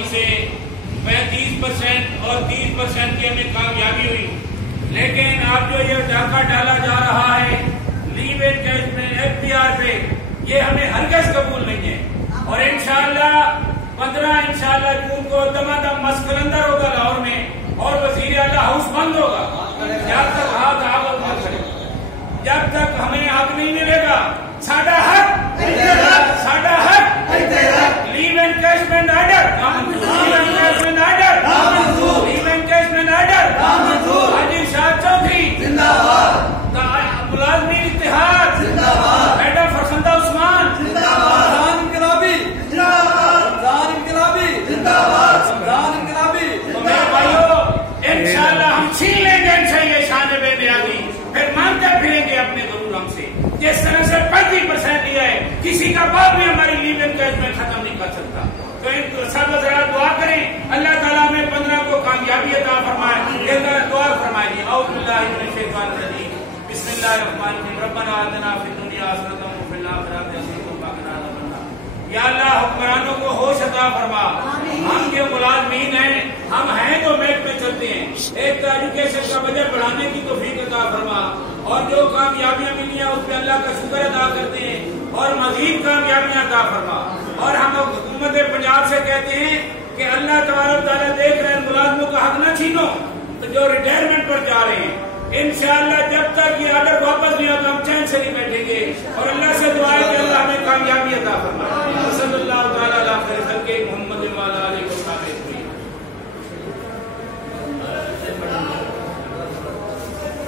ممالک سے 35% اور 30% کی ہمیں کامیابی ہوئی، لیکن اب جو یہ ڈاکہ ڈالا جا رہا ہے لیو انکیجمنٹ FPR پہ، یہ ہمیں ہرگز قبول نہیں ہے۔ اور انشاءاللہ 15 انشاءاللہ جون کو دمادم مسکلندر ہوگا لاہور میں، اور وزیر اعلیٰ ہاؤس بند ہوگا۔ جب تک ہاتھ آگے نہ کھڑے، جب تک ہمیں حق نہیں ملے گا، ساڈا حق لیو انکیجمنٹ آرڈر، لیو انکیجمنٹ آرڈر، لیو انکیجمنٹ آرڈر، حاجی شاہ چودھری زندہ باد، ملازمین اتحاد زندہ باد، میڈم فرزندہ عثمان زندہ باد، رمضان انقلابی زندہ باد، رمضان انقلابی زندہ باد، رمضان انقلابی زندہ باد۔ بھائیو انشاءاللہ ہم چھین لیں گے ان سے یہ شان بے نیازی، پھر مانگتے پھریں گے اپنے ضرور ہم سے۔ جس طرح سے 35% لیا ہے، کسی کا باپ بھی ہماری لیو انکیجمنٹ ختم نہیں کر سکتا۔ تو ان سب حضرات دعا کریں اللہ تعالیٰ میں 15 کو کامیابی عطا فرمائے۔ دعا فرمائیے اعوذ باللہ من الشیطان الرجیم، بسم اللہ الرحمن الرحیم، ربنا آتنا فی الدنیا حسنۃ وفی الآخرۃ حسنۃ وقنا عذاب النار۔ یا اللہ حکمرانوں کو ہوش عطا فرما، ہم کے ملازمین ہیں، ہم ہیں جو میٹ میں چلتے ہیں، ایک تو ایجوکیشن کا بجٹ بڑھانے کی توفیق عطا فرما، اور جو کامیابیاں ملی ہیں اس پہ اللہ کا شکر ادا کرتے ہیں، اور مزید کامیابیاں عطا فرما۔ اور ہم حکومت پنجاب سے کہتے ہیں کہ اللہ تبارک تعالیٰ دیکھ رہے ہیں، ملازموں کا حق نہ چھینو جو ریٹائرمنٹ پر جا رہے ہیں۔ انشاءاللہ جب تک یہ آرڈر واپس نہیں ہوگا ہم چین سے نہیں بیٹھیں گے، اور اللہ سے دعا ہے کہ اللہ ہمیں کامیابی عطا فرمائے۔